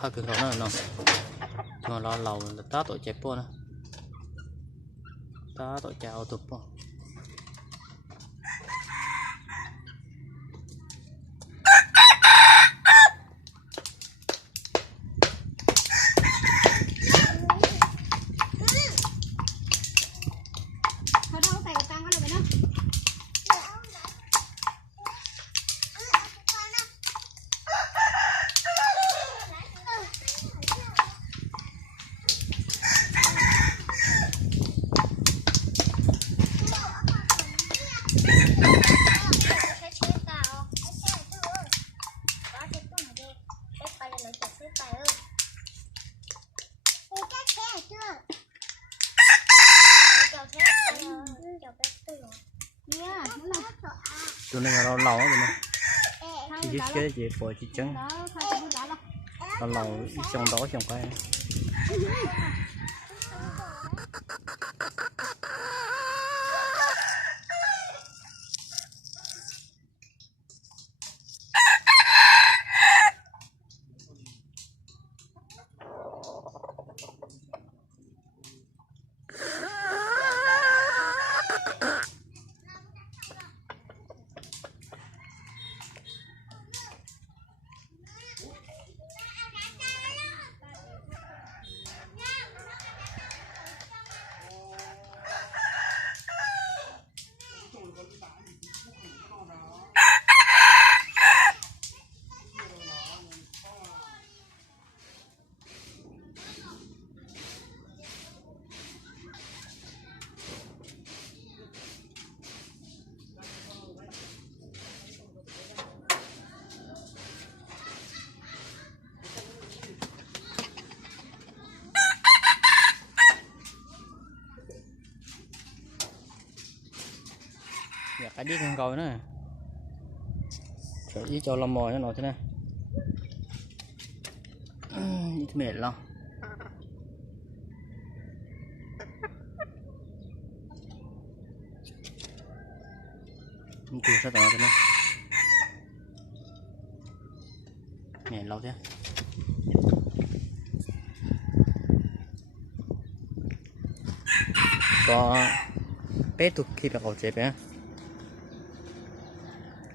khác cái nó nó mà lo lầu là ta tội chạy po nè ta tội chạy ô tô po chỗ này là lẩu rồi mà Chị chỉ cái gì chị chỉ trứng lẩu trong đó trong cái dạ cái biết con coi nữa rồi ý cho lòng mồi nó nổi thế này ít mệt lòng không chịu sao tỏ thế này mệt lâu thế. Có bé tụt khi là cậu chết nhé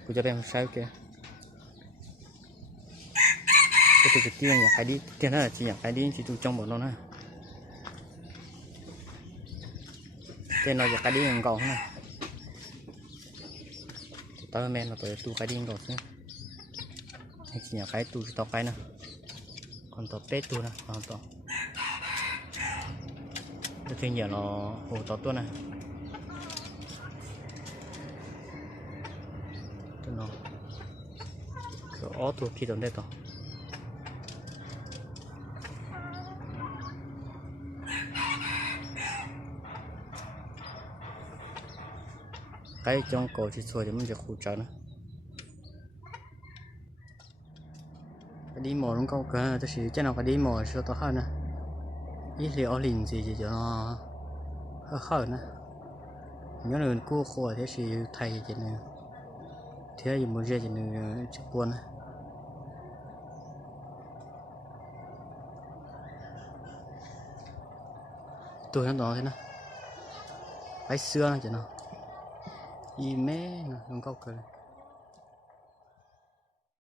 cô cho em sao kìa? Cái từ cái tiền nhà khai đi. Tiền đó là chỉ nhà khai đi chỉ tu trong bọn nó nè tiền nó nhà khai đi hàng cầu nè tao men là tôi tu khai đi hàng cầu chứ. Chỉ nhà khai tụi tao khai nè. Còn tao tết tu nè còn tao cái tiền giờ nó hồ tao tu nè. Nó cái ó khi tụi đây tao cái trong cổ thì thôi thì mình จะ khu trà nữa cái đi mò nó câu cả tôi chỉ chắc nào phải đi mò cho tôi hơn nè ít liệu linh gì gì cho nó hơn nè nhớ là cua khô thế thì thay gì nữa thế thì muốn ra cho nên chụp buồn tôi nó đó thế nào? Cái xưa chứ nào? Y mê nó không có cười